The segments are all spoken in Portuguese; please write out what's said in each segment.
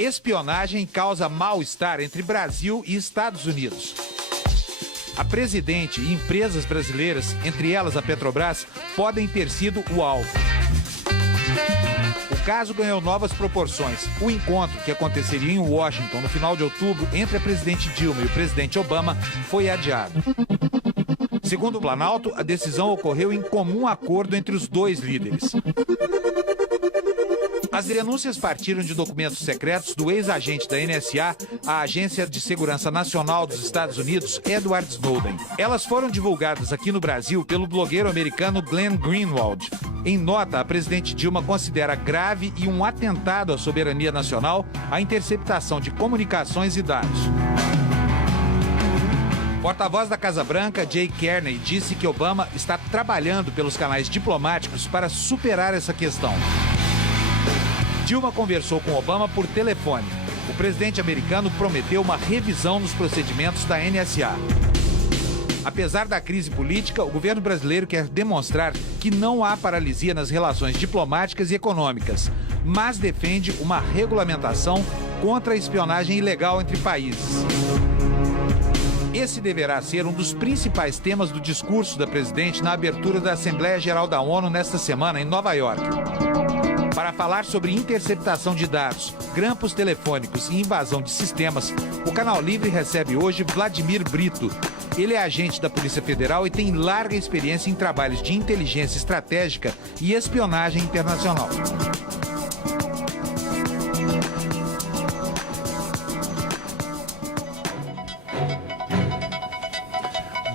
Espionagem causa mal-estar entre Brasil e Estados Unidos. A presidente e empresas brasileiras, entre elas a Petrobras, podem ter sido o alvo. O caso ganhou novas proporções. O encontro, que aconteceria em Washington no final de outubro entre a presidente Dilma e o presidente Obama, foi adiado. Segundo o Planalto, a decisão ocorreu em comum acordo entre os dois líderes. As denúncias partiram de documentos secretos do ex-agente da NSA, a Agência de Segurança Nacional dos Estados Unidos, Edward Snowden. Elas foram divulgadas aqui no Brasil pelo blogueiro americano Glenn Greenwald. Em nota, a presidente Dilma considera grave e um atentado à soberania nacional a interceptação de comunicações e dados. Porta-voz da Casa Branca, Jay Carney, disse que Obama está trabalhando pelos canais diplomáticos para superar essa questão. Dilma conversou com Obama por telefone. O presidente americano prometeu uma revisão nos procedimentos da NSA. Apesar da crise política, o governo brasileiro quer demonstrar que não há paralisia nas relações diplomáticas e econômicas, mas defende uma regulamentação contra a espionagem ilegal entre países. Esse deverá ser um dos principais temas do discurso da presidente na abertura da Assembleia Geral da ONU nesta semana em Nova York. Para falar sobre interceptação de dados, grampos telefônicos e invasão de sistemas, o Canal Livre recebe hoje Vladimir Brito. Ele é agente da Polícia Federal e tem larga experiência em trabalhos de inteligência estratégica e espionagem internacional.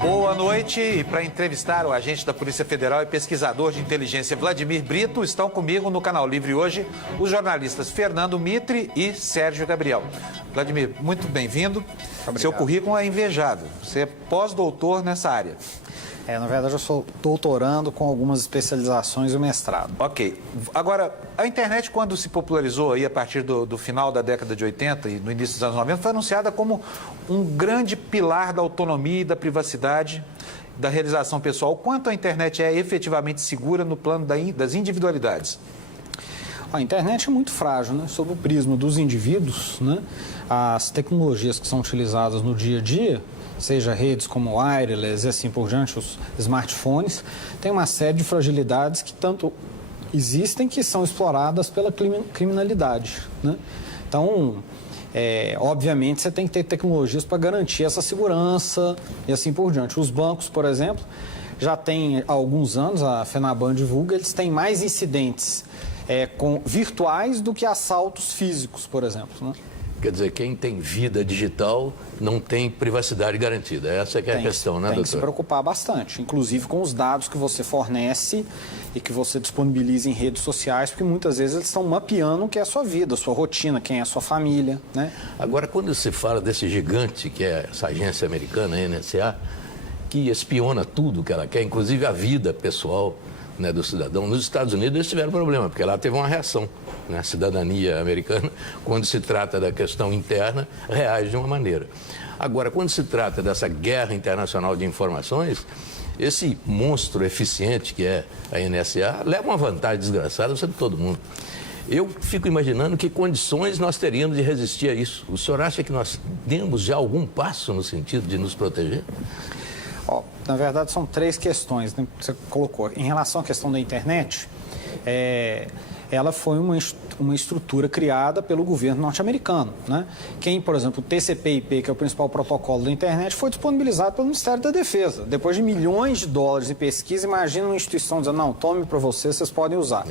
Boa noite, e para entrevistar o agente da Polícia Federal e pesquisador de inteligência Vladimir Brito, estão comigo no Canal Livre hoje os jornalistas Fernando Mitre e Sérgio Gabriel. Vladimir, muito bem-vindo. Seu currículo é invejável, você é pós-doutor nessa área. Na verdade, eu sou doutorando com algumas especializações e mestrado. Ok. Agora, a internet, quando se popularizou aí a partir do final da década de 80 e no início dos anos 90, foi anunciada como um grande pilar da autonomia e da privacidade, da realização pessoal. O quanto a internet é efetivamente segura no plano das individualidades? A internet é muito frágil, né? Sob o prisma dos indivíduos, né? As tecnologias que são utilizadas no dia a dia, seja redes como wireless e assim por diante, os smartphones, tem uma série de fragilidades que tanto existem que são exploradas pela criminalidade, né? Então, obviamente, você tem que ter tecnologias para garantir essa segurança e assim por diante. Os bancos, por exemplo, já tem há alguns anos, a Fenaban divulga, eles têm mais incidentes virtuais do que assaltos físicos, por exemplo, né? Quer dizer, quem tem vida digital não tem privacidade garantida. Essa que é a questão, né, doutor? Tem que se preocupar bastante, inclusive com os dados que você fornece e que você disponibiliza em redes sociais, porque muitas vezes eles estão mapeando o que é a sua vida, a sua rotina, quem é a sua família, né? Agora, quando se fala desse gigante, que é essa agência americana, a NSA, que espiona tudo que ela quer, inclusive a vida pessoal, né, do cidadão. Nos Estados Unidos eles tiveram problema, porque lá teve uma reação, né? A cidadania americana, quando se trata da questão interna, reage de uma maneira. Agora, quando se trata dessa guerra internacional de informações, esse monstro eficiente que é a NSA leva uma vantagem desgraçada sobre todo mundo. Eu fico imaginando que condições nós teríamos de resistir a isso. O senhor acha que nós demos já algum passo no sentido de nos proteger? Na verdade, são três questões, né, que você colocou. Em relação à questão da internet, ela foi uma estrutura criada pelo governo norte-americano, né? Quem, por exemplo, o TCP/IP, que é o principal protocolo da internet, foi disponibilizado pelo Ministério da Defesa. Depois de milhões de dólares em pesquisa, imagina uma instituição dizendo, não, tome para vocês podem usar.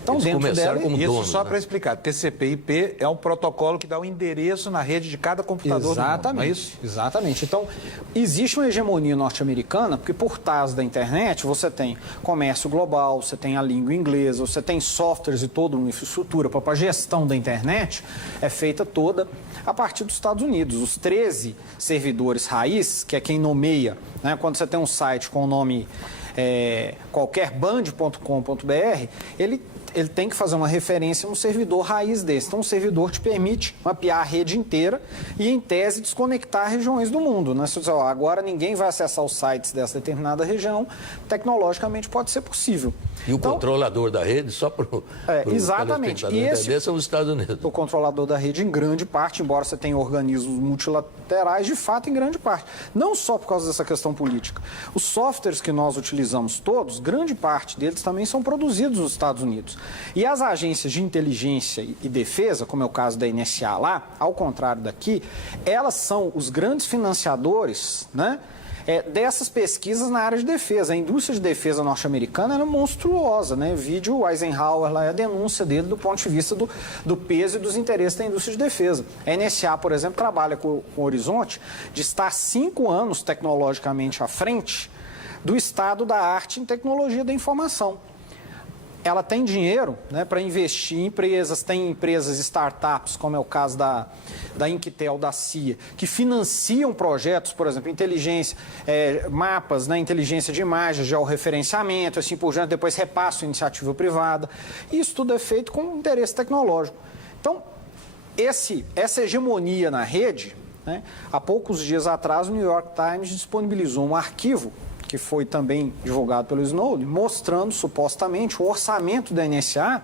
Então, eles dentro dela, como isso dono, só né? para explicar, TCP/IP é um protocolo que dá o endereço na rede de cada computador do mundo, não é isso? Exatamente. Então, existe uma hegemonia norte-americana, porque por trás da internet você tem comércio global, você tem a língua inglesa, você tem softwares e toda uma infraestrutura para a gestão da internet é feita toda a partir dos Estados Unidos. Os 13 servidores raiz, que é quem nomeia, né, quando você tem um site com o nome qualquerband.com.br, ele ele tem que fazer uma referência no servidor raiz desse. Então, o servidor te permite mapear a rede inteira e, em tese, desconectar regiões do mundo. Né? Se você dizer, ó, agora ninguém vai acessar os sites dessa determinada região, tecnologicamente pode ser possível. E o controlador da rede, só para o exatamente. E esse são os Estados Unidos. O controlador da rede, em grande parte, embora você tenha organismos multilaterais, de fato, em grande parte. Não só por causa dessa questão política. Os softwares que nós utilizamos todos, grande parte deles também são produzidos nos Estados Unidos. E as agências de inteligência e defesa, como é o caso da NSA lá, ao contrário daqui, elas são os grandes financiadores, né, dessas pesquisas na área de defesa. A indústria de defesa norte-americana era monstruosa, né? Vídeo Eisenhower, lá é a denúncia dele do ponto de vista do peso e dos interesses da indústria de defesa. A NSA, por exemplo, trabalha com o horizonte de estar 5 anos tecnologicamente à frente do estado da arte em tecnologia da informação. Ela tem dinheiro, né, para investir em empresas, tem empresas startups, como é o caso da Inquitel, da CIA, que financiam projetos, por exemplo, inteligência, mapas, né, inteligência de imagens, georreferenciamento, assim por diante, depois repasso iniciativa privada. Isso tudo é feito com interesse tecnológico. Então, essa hegemonia na rede, né, há poucos dias atrás, o New York Times disponibilizou um arquivo que foi também divulgado pelo Snowden, mostrando supostamente o orçamento da NSA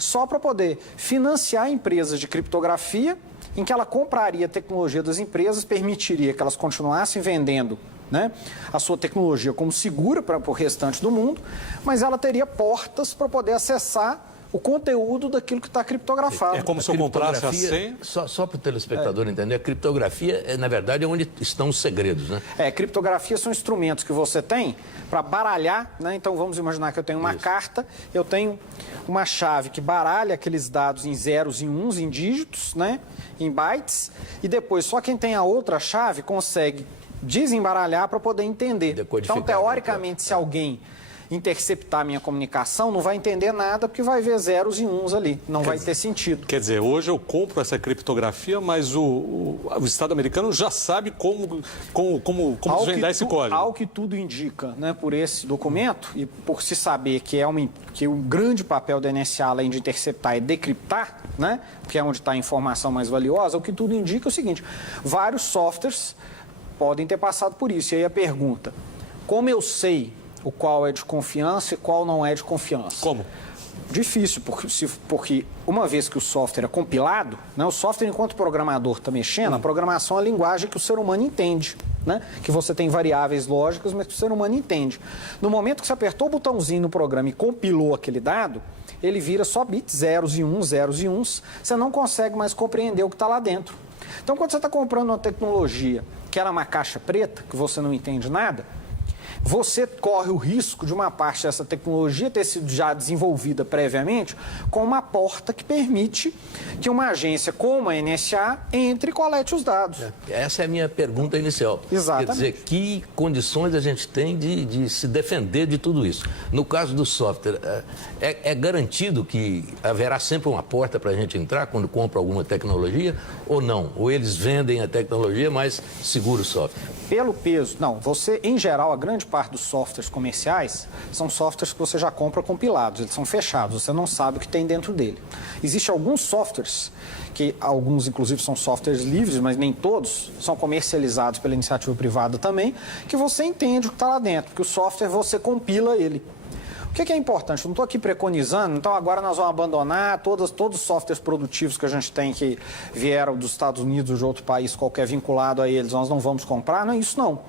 só para poder financiar empresas de criptografia, em que ela compraria a tecnologia das empresas, permitiria que elas continuassem vendendo, né, a sua tecnologia como segura para o restante do mundo, mas ela teria portas para poder acessar o conteúdo daquilo que está criptografado. É como se eu comprasse a senha. Só para o telespectador entender, a criptografia, na verdade, é onde estão os segredos, né? Criptografia são instrumentos que você tem para baralhar, né? Então, vamos imaginar que eu tenho uma carta, eu tenho uma chave que baralha aqueles dados em zeros e uns, em dígitos, né, em bytes, e depois só quem tem a outra chave consegue desembaralhar para poder entender. Então, teoricamente, se alguém interceptar a minha comunicação, não vai entender nada, porque vai ver zeros e uns ali. Não vai ter sentido. Quer dizer, hoje eu compro essa criptografia, mas o Estado americano já sabe como desvendar esse código. Ao que tudo indica, né, por esse documento, e por se saber que que o grande papel da NSA, além de interceptar, é decriptar, né, que é onde está a informação mais valiosa, o que tudo indica é o seguinte: vários softwares podem ter passado por isso. E aí a pergunta: como eu sei o qual é de confiança e qual não é de confiança? Como? Difícil, porque uma vez que o software é compilado, né, o software, enquanto o programador está mexendo, a programação é a linguagem que o ser humano entende, né, que você tem variáveis lógicas, mas que o ser humano entende. No momento que você apertou o botãozinho no programa e compilou aquele dado, ele vira só bits, zeros e uns, você não consegue mais compreender o que está lá dentro. Então, quando você está comprando uma tecnologia que era uma caixa preta, que você não entende nada, você corre o risco de uma parte dessa tecnologia ter sido já desenvolvida previamente com uma porta que permite que uma agência como a NSA entre e colete os dados. Essa é a minha pergunta inicial. Exatamente. Quer dizer, que condições a gente tem de se defender de tudo isso? No caso do software, é garantido que haverá sempre uma porta para a gente entrar quando compra alguma tecnologia ou não? Ou eles vendem a tecnologia, mas segura o software? Pelo peso, não. Você, em geral, a grande parte dos softwares comerciais são softwares que você já compra compilados, eles são fechados, você não sabe o que tem dentro dele. Existem alguns softwares, que alguns inclusive são softwares livres, mas nem todos, são comercializados pela iniciativa privada também, que você entende o que está lá dentro, porque o software você compila ele. O que é importante? Eu não estou aqui preconizando, então agora nós vamos abandonar todos os softwares produtivos que a gente tem que vieram dos Estados Unidos ou de outro país qualquer vinculado a eles, nós não vamos comprar, não é isso não.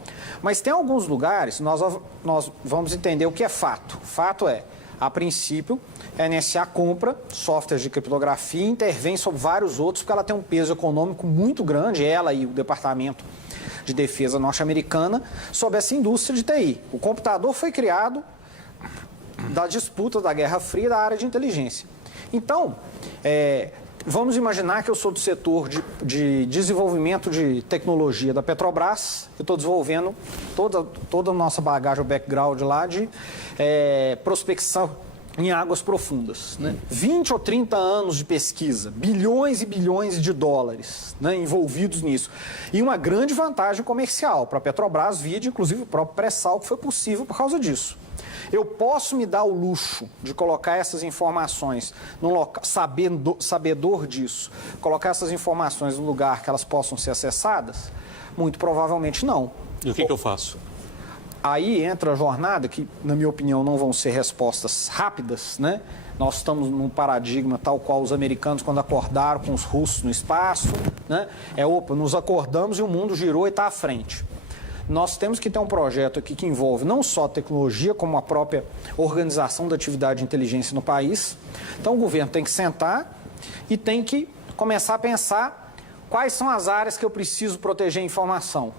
Mas tem alguns lugares, nós vamos entender o que é fato. Fato é, a princípio, a NSA compra softwares de criptografia e intervém sobre vários outros, porque ela tem um peso econômico muito grande, ela e o Departamento de Defesa norte-americana, sobre essa indústria de TI. O computador foi criado da disputa da Guerra Fria da área de inteligência. Então, vamos imaginar que eu sou do setor de desenvolvimento de tecnologia da Petrobras, eu estou desenvolvendo toda a nossa bagagem, o background lá de prospecção em águas profundas, né? 20 ou 30 anos de pesquisa, bilhões e bilhões de dólares, né, envolvidos nisso. E uma grande vantagem comercial para a Petrobras, vide inclusive o próprio pré-sal, que foi possível por causa disso. Eu posso me dar o luxo de colocar essas informações num local, sabedor disso, colocar essas informações num lugar que elas possam ser acessadas? Muito provavelmente não. E o que eu faço? Aí entra a jornada, que, na minha opinião, não vão ser respostas rápidas, né? Nós estamos num paradigma tal qual os americanos, quando acordaram com os russos no espaço, né? Nos acordamos e o mundo girou e está à frente. Nós temos que ter um projeto aqui que envolve não só a tecnologia, como a própria organização da atividade de inteligência no país. Então, o governo tem que sentar e tem que começar a pensar quais são as áreas que eu preciso proteger a informação.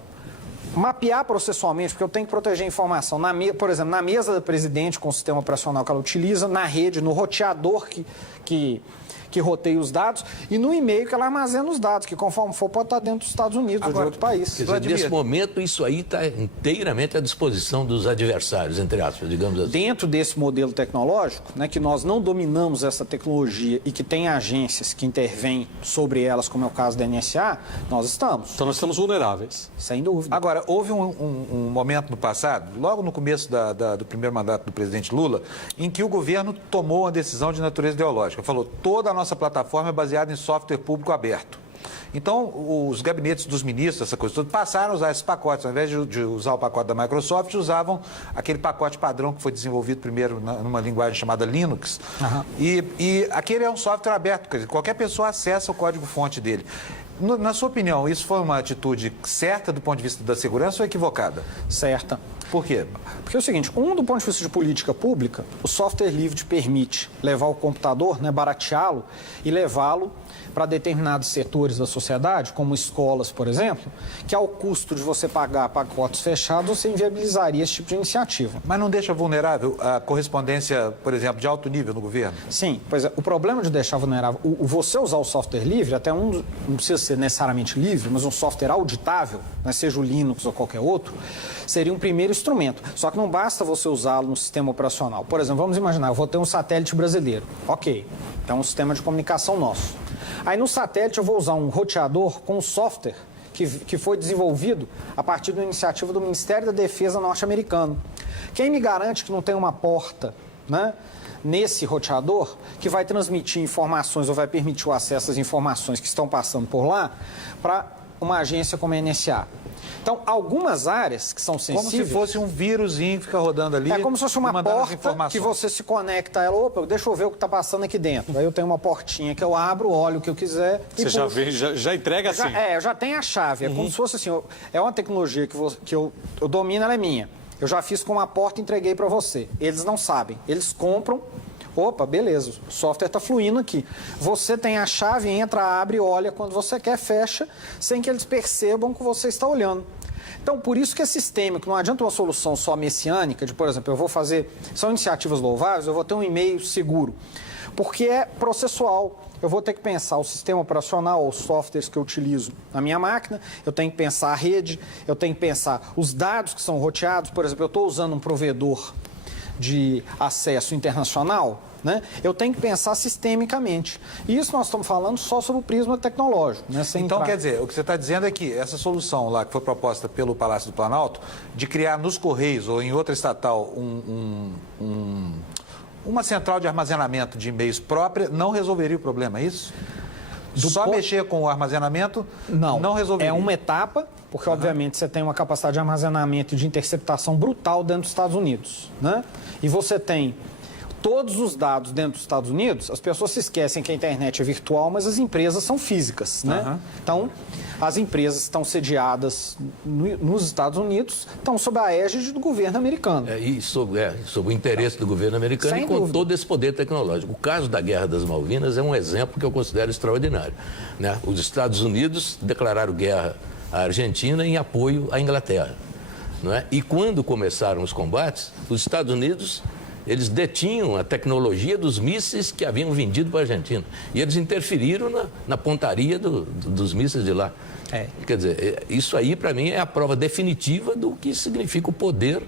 Mapear processualmente, porque eu tenho que proteger a informação, por exemplo, na mesa da presidente, com o sistema operacional que ela utiliza, na rede, no roteador que roteia os dados e no e-mail que ela armazena os dados, que conforme for pode estar dentro dos Estados Unidos ou de outro país. Quer dizer, nesse momento, isso aí está inteiramente à disposição dos adversários, entre aspas, digamos assim. Dentro desse modelo tecnológico, né, que nós não dominamos essa tecnologia e que tem agências que intervêm sobre elas, como é o caso da NSA, nós estamos. Então nós estamos vulneráveis. Sem dúvida. Agora, houve um momento no passado, logo no começo do primeiro mandato do presidente Lula, em que o governo tomou uma decisão de natureza ideológica. Falou, toda a nossa plataforma é baseada em software público aberto. Então, os gabinetes dos ministros, essa coisa toda, passaram a usar esses pacotes. Ao invés de usar o pacote da Microsoft, usavam aquele pacote padrão que foi desenvolvido primeiro numa linguagem chamada Linux. Uhum. E aquele é um software aberto, quer dizer, qualquer pessoa acessa o código-fonte dele. Na sua opinião, isso foi uma atitude certa do ponto de vista da segurança ou equivocada? Certa. Por quê? Porque é o seguinte, do ponto de vista de política pública, o software livre te permite levar o computador, né, barateá-lo e levá-lo para determinados setores da sociedade, como escolas, por exemplo, que ao custo de você pagar pacotes fechados, você inviabilizaria esse tipo de iniciativa. Mas não deixa vulnerável a correspondência, por exemplo, de alto nível no governo? Sim, pois é. O problema de deixar vulnerável, você usar o software livre, até não precisa ser necessariamente livre, mas um software auditável, né, seja o Linux ou qualquer outro, seria um primeiro instrumento. Só que não basta você usá-lo no sistema operacional. Por exemplo, vamos imaginar, eu vou ter um satélite brasileiro. Ok, então é um sistema de comunicação nosso. Aí no satélite eu vou usar um roteador com um software que foi desenvolvido a partir de uma iniciativa do Ministério da Defesa norte-americano. Quem me garante que não tem uma porta, né, nesse roteador que vai transmitir informações ou vai permitir o acesso às informações que estão passando por lá para uma agência como a NSA? Então, algumas áreas que são sensíveis... Como se fosse um vírusinho que fica rodando ali. É como se fosse uma porta que você se conecta a ela. Opa, deixa eu ver o que está passando aqui dentro. Aí eu tenho uma portinha que eu abro, olho o que eu quiser e você já entrega assim? Eu já tenho a chave. É como se fosse assim, é uma tecnologia que eu domino, ela é minha. Eu já fiz com uma porta e entreguei para você. Eles não sabem. Eles compram... Opa, beleza, o software está fluindo aqui. Você tem a chave, entra, abre, olha quando você quer, fecha, sem que eles percebam que você está olhando. Então, por isso que é sistêmico, não adianta uma solução só messiânica, de, por exemplo, eu vou fazer, são iniciativas louváveis, eu vou ter um e-mail seguro, porque é processual. Eu vou ter que pensar o sistema operacional, os softwares que eu utilizo na minha máquina, eu tenho que pensar a rede, eu tenho que pensar os dados que são roteados. Por exemplo, eu estou usando um provedor de acesso internacional, né? Eu tenho que pensar sistemicamente. E isso nós estamos falando só sobre o prisma tecnológico. Né? Então, quer dizer, o que você está dizendo é que essa solução lá que foi proposta pelo Palácio do Planalto, de criar nos Correios ou em outra estatal uma central de armazenamento de e-mails própria, não resolveria o problema, é isso? Mexer com o armazenamento não resolveria? É uma etapa, porque obviamente você tem uma capacidade de armazenamento e de interceptação brutal dentro dos Estados Unidos, né? E você tem todos os dados dentro dos Estados Unidos. As pessoas se esquecem que a internet é virtual, mas as empresas são físicas, né? Então, as empresas estão sediadas nos Estados Unidos, estão sob a égide do governo americano. Sob o interesse do governo americano e com todo esse poder tecnológico. O caso da Guerra das Malvinas é um exemplo que eu considero extraordinário, né? Os Estados Unidos declararam guerra à Argentina em apoio à Inglaterra, não é? E quando começaram os combates, os Estados Unidos... eles detinham a tecnologia dos mísseis que haviam vendido para a Argentina. E eles interferiram na pontaria dos mísseis de lá. Quer dizer, isso aí, para mim, é a prova definitiva do que significa o poder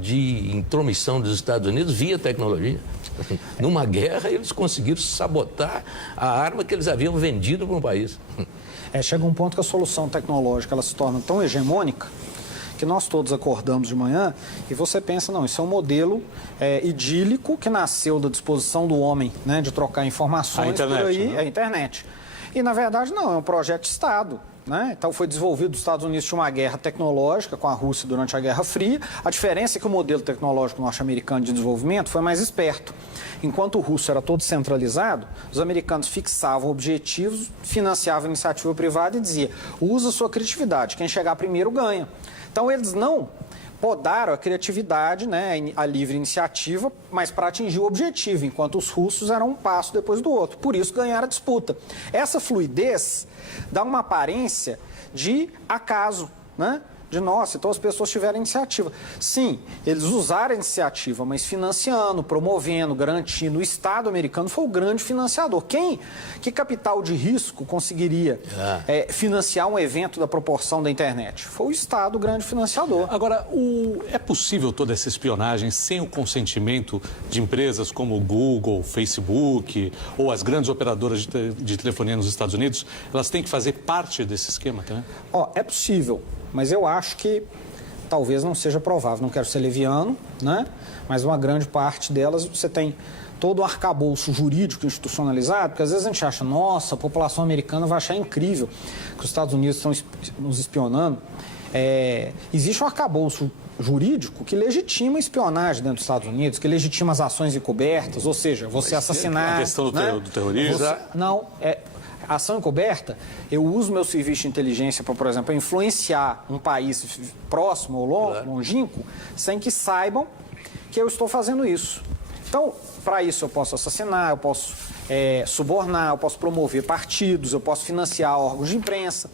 de intromissão dos Estados Unidos via tecnologia. Numa guerra, eles conseguiram sabotar a arma que eles haviam vendido para um país. Chega um ponto que a solução tecnológica ela se torna tão hegemônica que nós todos acordamos de manhã e você pensa, não, isso é um modelo idílico que nasceu da disposição do homem, né, de trocar informações a internet, por aí, né? É a internet. E, na verdade, não, é um projeto de Estado. Né? Então, foi desenvolvido nos Estados Unidos de uma guerra tecnológica com a Rússia durante a Guerra Fria. A diferença é que o modelo tecnológico norte-americano de desenvolvimento foi mais esperto. Enquanto o russo era todo centralizado, os americanos fixavam objetivos, financiavam a iniciativa privada e diziam, usa sua criatividade, quem chegar primeiro ganha. Então, eles não podaram a criatividade, né, a livre iniciativa, mas para atingir o objetivo, enquanto os russos eram um passo depois do outro. Por isso ganharam a disputa. Essa fluidez dá uma aparência de acaso, né? De nossa, então as pessoas tiveram iniciativa. Sim, eles usaram a iniciativa, mas financiando, promovendo, garantindo. O Estado americano foi o grande financiador. Que capital de risco conseguiria financiar um evento da proporção da internet? Foi o Estado o grande financiador. Agora, é possível toda essa espionagem sem o consentimento de empresas como o Google, Facebook ou as grandes operadoras de telefonia nos Estados Unidos? Elas têm que fazer parte desse esquema também? É possível. Mas eu acho que talvez não seja provável. Não quero ser leviano, né? Mas uma grande parte delas você tem todo o arcabouço jurídico institucionalizado, porque às vezes a gente acha, nossa, a população americana vai achar incrível que os Estados Unidos estão nos espionando. Existe um arcabouço jurídico que legitima a espionagem dentro dos Estados Unidos, que legitima as ações encobertas, ou seja, você assassinar... A questão do terrorismo? A ação encoberta, eu uso meu serviço de inteligência para, por exemplo, influenciar um país próximo ou longínquo, sem que saibam que eu estou fazendo isso. Então, para isso eu posso assassinar, eu posso subornar, eu posso promover partidos, eu posso financiar órgãos de imprensa.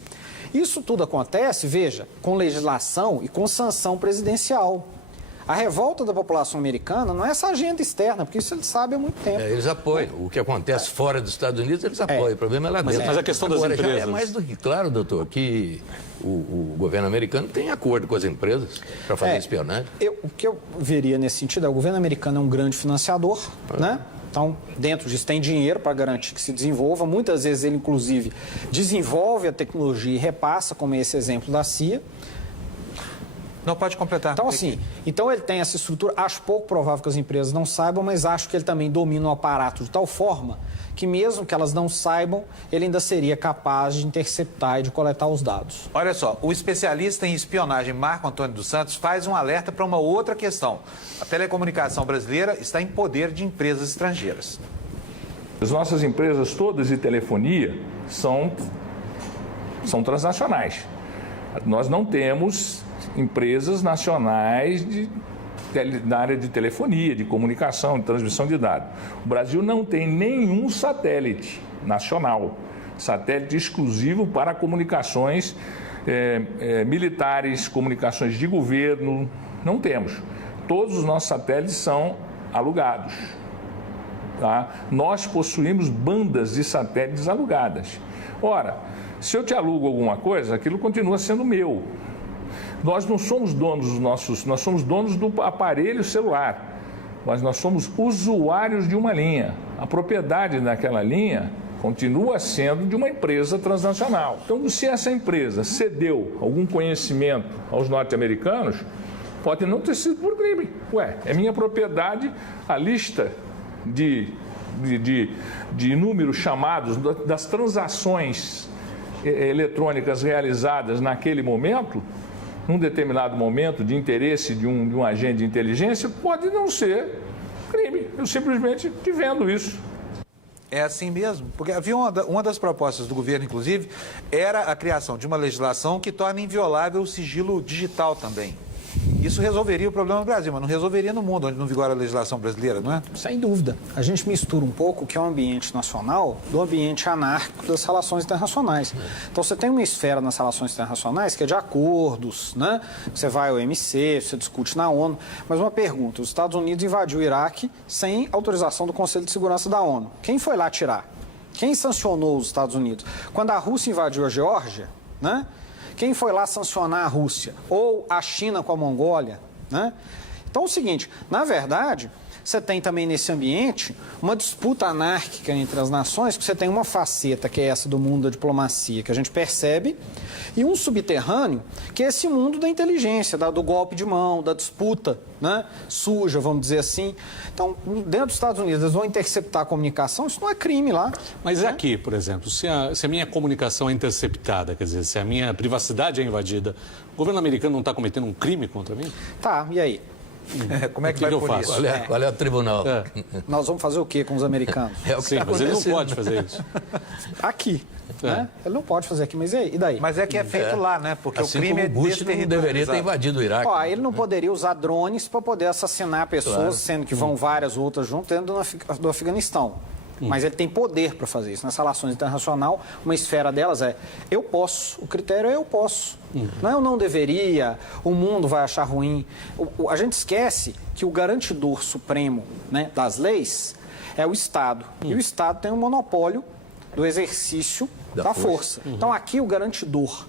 Isso tudo acontece, veja, com legislação e com sanção presidencial. A revolta da população americana não é essa agenda externa, porque isso eles sabem há muito tempo. Eles apoiam. O que acontece fora dos Estados Unidos, eles apoiam. O problema é lá dentro. Mas a questão das empresas... Já é mais do que claro, doutor, que o governo americano tem acordo com as empresas para fazer espionagem. O que eu veria nesse sentido é o governo americano é um grande financiador, né? Então, dentro disso tem dinheiro para garantir que se desenvolva. Muitas vezes ele, inclusive, desenvolve a tecnologia e repassa, como é esse exemplo da CIA. Não, pode completar. Então, assim, ele tem essa estrutura. Acho pouco provável que as empresas não saibam, mas acho que ele também domina o aparato de tal forma que mesmo que elas não saibam, ele ainda seria capaz de interceptar e de coletar os dados. Olha só, o especialista em espionagem Marco Antônio dos Santos faz um alerta para uma outra questão. A telecomunicação brasileira está em poder de empresas estrangeiras. As nossas empresas todas de telefonia são transnacionais. Nós não temos empresas nacionais na área de telefonia, de comunicação, de transmissão de dados. O Brasil não tem nenhum satélite nacional, satélite exclusivo para comunicações militares, comunicações de governo, não temos. Todos os nossos satélites são alugados. Tá? Nós possuímos bandas de satélites alugadas. Ora, se eu te alugo alguma coisa, aquilo continua sendo meu. Nós não somos donos nós somos donos do aparelho celular, mas nós somos usuários de uma linha. A propriedade daquela linha continua sendo de uma empresa transnacional. Então, se essa empresa cedeu algum conhecimento aos norte-americanos, pode não ter sido por crime. É minha propriedade, a lista de números chamados das transações eletrônicas realizadas naquele momento, num determinado momento de interesse de um agente de inteligência, pode não ser crime. Eu simplesmente te vendo isso. É assim mesmo? Porque havia uma das propostas do governo, inclusive, era a criação de uma legislação que torna inviolável o sigilo digital também. Isso resolveria o problema no Brasil, mas não resolveria no mundo, onde não vigora a legislação brasileira, não é? Sem dúvida. A gente mistura um pouco o que é o ambiente nacional do ambiente anárquico das relações internacionais. Então, você tem uma esfera nas relações internacionais que é de acordos, né? Você vai ao OMC, você discute na ONU. Mas uma pergunta, os Estados Unidos invadiu o Iraque sem autorização do Conselho de Segurança da ONU. Quem foi lá atirar? Quem sancionou os Estados Unidos? Quando a Rússia invadiu a Geórgia, né? Quem foi lá sancionar a Rússia? Ou a China com a Mongólia, né? Então é o seguinte, na verdade, você tem também nesse ambiente uma disputa anárquica entre as nações, que você tem uma faceta, que é essa do mundo da diplomacia, que a gente percebe, e um subterrâneo, que é esse mundo da inteligência, do golpe de mão, da disputa, né, suja, vamos dizer assim. Então, dentro dos Estados Unidos, eles vão interceptar a comunicação, isso não é crime lá. Mas aqui, por exemplo, se a minha comunicação é interceptada, quer dizer, se a minha privacidade é invadida, o governo americano não está cometendo um crime contra mim? Tá, e aí? Como é que vai eu por faço? isso? Qual é o tribunal? Nós vamos fazer o quê com os americanos? É o que Sim, está mas ele não acontecendo. pode fazer isso. Aqui. Né? Ele não pode fazer aqui, mas e daí? Mas é que é feito lá, né? Porque Assim o crime como é o Bush desse não território. deveria ter invadido o Iraque. Ó, ele não poderia usar drones para poder assassinar pessoas, Claro. sendo que vão várias outras junto dentro do Afeganistão. Mas ele tem poder para fazer isso. Nessas relações internacionais, uma esfera delas é eu posso, o critério é eu posso. Não é eu não deveria, o mundo vai achar ruim. A gente esquece que o garantidor supremo, né, das leis é o Estado. E o Estado tem um monopólio do exercício da força. Então aqui o garantidor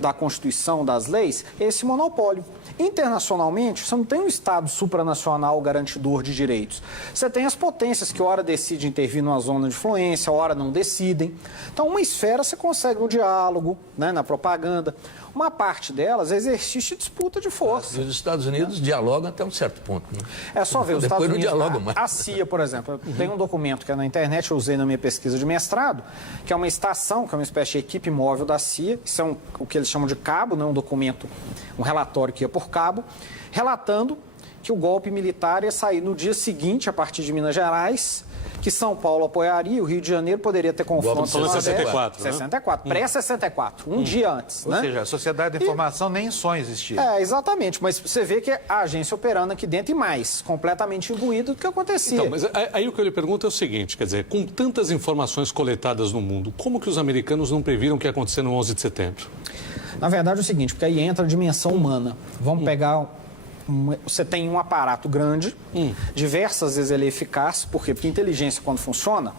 da Constituição, das leis, é esse monopólio. Internacionalmente, você não tem um Estado supranacional garantidor de direitos. Você tem as potências que ora decidem intervir numa zona de influência, ora não decidem. Então, uma esfera você consegue no diálogo, né, na propaganda. Uma parte delas é exercício de disputa de força. E os Estados Unidos dialogam até um certo ponto. Né? É só ver os Depois Estados não Unidos. dialogam mais. A CIA, por exemplo, tem um documento que é na internet, eu usei na minha pesquisa de mestrado, que é uma estação, que é uma espécie de equipe móvel da CIA. Isso é o que eles chamam de cabo, né? Um documento, um relatório que ia por cabo, relatando que o golpe militar ia sair no dia seguinte, a partir de Minas Gerais, que São Paulo apoiaria, o Rio de Janeiro poderia ter confronto. Falou em 64, né? 64, pré-64, um dia antes. Ou né? seja, a sociedade da informação nem em sonho existia. É, exatamente, mas você vê que a agência operando aqui dentro e mais, completamente imbuída do que acontecia. Então, mas aí o que eu lhe pergunto é o seguinte, quer dizer, com tantas informações coletadas no mundo, como que os americanos não previram o que ia acontecer no 11 de setembro? Na verdade é o seguinte, porque aí entra a dimensão humana. Vamos pegar... Você tem um aparato grande, diversas vezes ele é eficaz, por quê? Porque inteligência, quando funciona,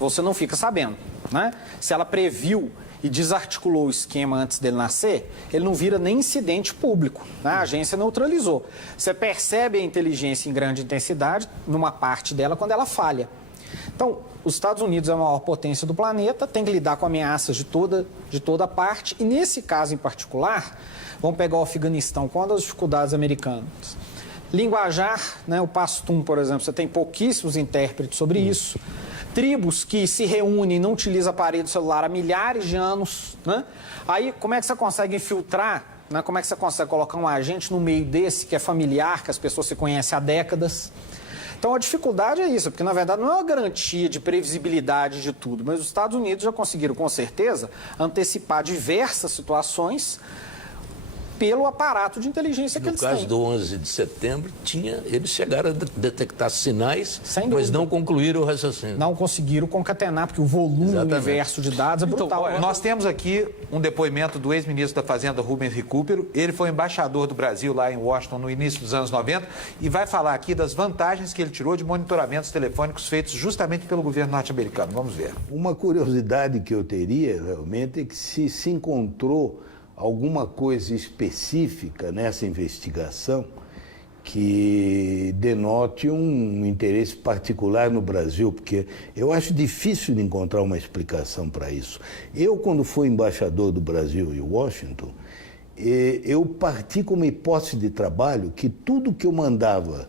você não fica sabendo, né? Se ela previu e desarticulou o esquema antes dele nascer, ele não vira nem incidente público, né? A agência neutralizou. Você percebe a inteligência em grande intensidade, numa parte dela, quando ela falha. Então, os Estados Unidos é a maior potência do planeta, tem que lidar com ameaças de toda parte, e nesse caso em particular, vamos pegar o Afeganistão, qual é das dificuldades americanas? Linguajar, né, o Pashtun, por exemplo, você tem pouquíssimos intérpretes sobre isso. Tribos que se reúnem e não utilizam aparelho celular há milhares de anos, né? Aí, como é que você consegue infiltrar, né? Como é que você consegue colocar um agente no meio desse, que é familiar, que as pessoas se conhecem há décadas? Então, a dificuldade é isso, porque, na verdade, não é uma garantia de previsibilidade de tudo, mas os Estados Unidos já conseguiram, com certeza, antecipar diversas situações pelo aparato de inteligência que eles têm. No caso do 11 de setembro, eles chegaram a detectar sinais, mas não concluíram o raciocínio. Não conseguiram concatenar, porque o volume, o universo de dados é brutal. Então, nós temos aqui um depoimento do ex-ministro da Fazenda, Rubens Recupero. Ele foi embaixador do Brasil lá em Washington no início dos anos 90 e vai falar aqui das vantagens que ele tirou de monitoramentos telefônicos feitos justamente pelo governo norte-americano. Vamos ver. Uma curiosidade que eu teria realmente é que se encontrou alguma coisa específica nessa investigação que denote um interesse particular no Brasil, porque eu acho difícil de encontrar uma explicação para isso. Eu, quando fui embaixador do Brasil em Washington, eu parti com uma hipótese de trabalho que tudo que eu mandava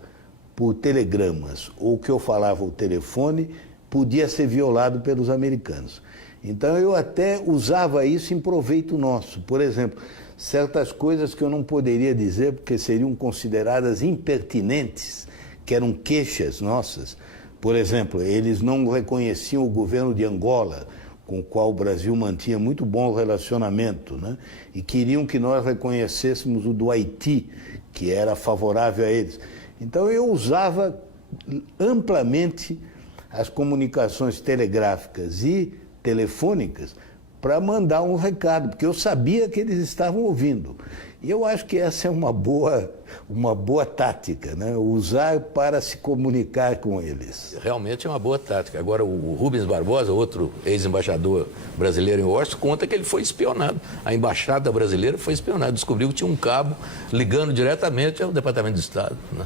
por telegramas ou que eu falava ao telefone podia ser violado pelos americanos. Então, eu até usava isso em proveito nosso. Por exemplo, certas coisas que eu não poderia dizer porque seriam consideradas impertinentes, que eram queixas nossas. Por exemplo, eles não reconheciam o governo de Angola, com o qual o Brasil mantinha muito bom relacionamento, né? E queriam que nós reconhecêssemos o do Haiti, que era favorável a eles. Então, eu usava amplamente as comunicações telegráficas e telefônicas para mandar um recado, porque eu sabia que eles estavam ouvindo. E eu acho que essa é uma boa tática, né? Usar para se comunicar com eles. Realmente é uma boa tática. Agora, o Rubens Barbosa, outro ex-embaixador brasileiro em Washington, conta que ele foi espionado. A embaixada brasileira foi espionada. Descobriu que tinha um cabo ligando diretamente ao Departamento de Estado, né?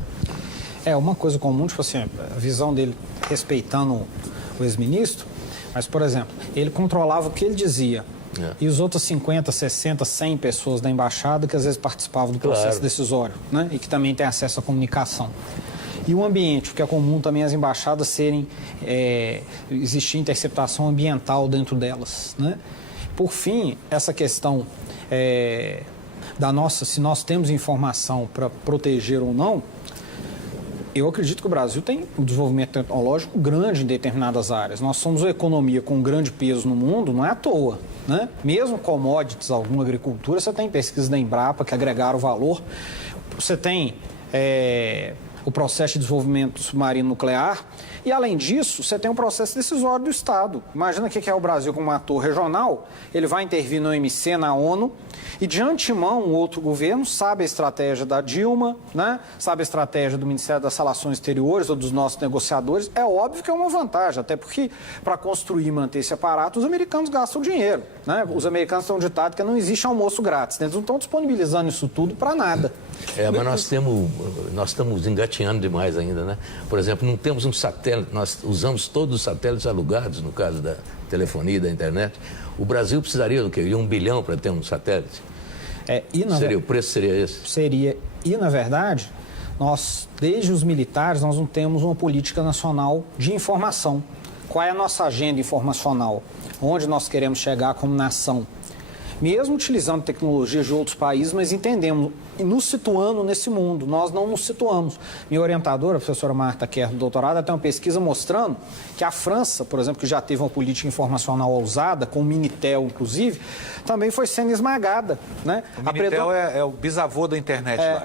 É uma coisa comum, tipo assim, a visão dele respeitando o ex-ministro, mas, por exemplo, ele controlava o que ele dizia. E os outros 50, 60, 100 pessoas da embaixada que às vezes participavam do processo decisório, né? E que também têm acesso à comunicação. E o ambiente, porque é comum também as embaixadas existir interceptação ambiental dentro delas, né? Por fim, essa questão se nós temos informação para proteger ou não, eu acredito que o Brasil tem um desenvolvimento tecnológico grande em determinadas áreas. Nós somos uma economia com grande peso no mundo, não é à toa, né? Mesmo commodities, alguma agricultura, você tem pesquisas da Embrapa que agregaram valor. Você tem o processo de desenvolvimento submarino nuclear. E, além disso, você tem um processo decisório do Estado. Imagina o que é o Brasil como um ator regional. Ele vai intervir no OMC, na ONU, e de antemão o outro governo sabe a estratégia da Dilma, né? Sabe a estratégia do Ministério das Relações Exteriores ou dos nossos negociadores. É óbvio que é uma vantagem, até porque para construir e manter esse aparato, os americanos gastam dinheiro, né? Os americanos têm um ditado que não existe almoço grátis, né? Eles não estão disponibilizando isso tudo para nada. Mas nós estamos engatinhando demais ainda, né? Por exemplo, não temos um satélite, nós usamos todos os satélites alugados, no caso da telefonia e da internet. O Brasil precisaria do quê? De 1 bilhão para ter um satélite? O preço seria esse? Seria. E, na verdade, nós, desde os militares, nós não temos uma política nacional de informação. Qual é a nossa agenda informacional? Onde nós queremos chegar como nação? Mesmo utilizando tecnologias de outros países, mas entendemos e nos situando nesse mundo. Nós não nos situamos. Minha orientadora, a professora Marta Kerr, do doutorado, tem uma pesquisa mostrando que a França, por exemplo, que já teve uma política informacional ousada, com o Minitel, inclusive, também foi sendo esmagada, né? O Minitel é o bisavô da internet lá.